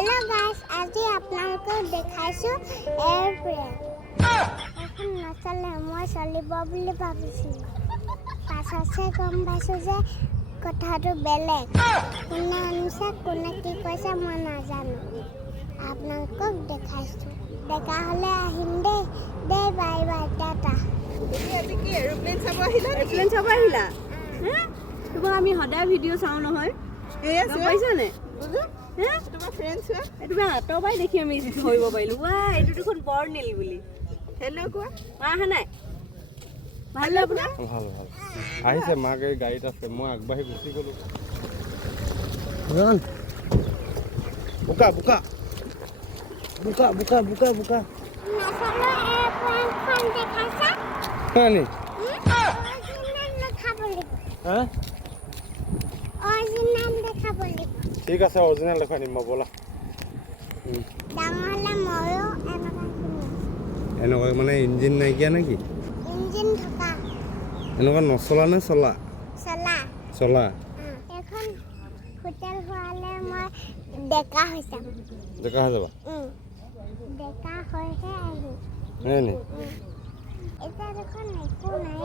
hello guys आज आपको देखाइছো airplane এখন নচলে মই চলিব বুলি ভাবিছিলো পাছতহে গম পাইছো যে কথাটো বেলেগ কোনে আনিছে কোনে কি কৈছে মই নাজানো আপোনালোকক দেখাইছো দেখা হলে আহিম দেই দে বাই বাই টাটা তুমি আজি কি এৰোপ্লেন চাব আহিলা হে তোমাক আমি সদায় ভিডিঅ' চাও নহয় এয়া পাইছা নে হে তোমাৰ ফ্ৰেন্ডছ হয় এটো আতৰ পাই দেখি আমি ধৰিব পাৰিলো ৱা এটো দেখোন বৰ্ণিল বুলি হেল্ল' কোৱা আহা নাই ভাল আপোনাৰ ভাল ভাল আহিছে মাকে গাড়ীত আছে মই আগবাঢ়ি গুচি গলো বুকা বুকা বুকা বুকা বুকা বুকা নচলে এয়াৰপ্লেন দেখাইছা কানি অৰিজিনেল দেখাবলৈ হা অৰিজিনেল দেখাবলৈ ঠিক আছে অৰিজিনেল দেখাই দিম বলা ডাঙৰ হলে ময়ো এনেকুৱা মানে ইঞ্জিন নাইকিয়া নেকি ইঞ্জিন থকা এনেকুৱা নচলা নে চলা চলা চলা এখন হোটেল হোৱালে মই ডেকা হৈছাম দেখা হৈ যাবা ডেকা হৈহে আহিম হয় নি এতিয়া দেখোন একো নাই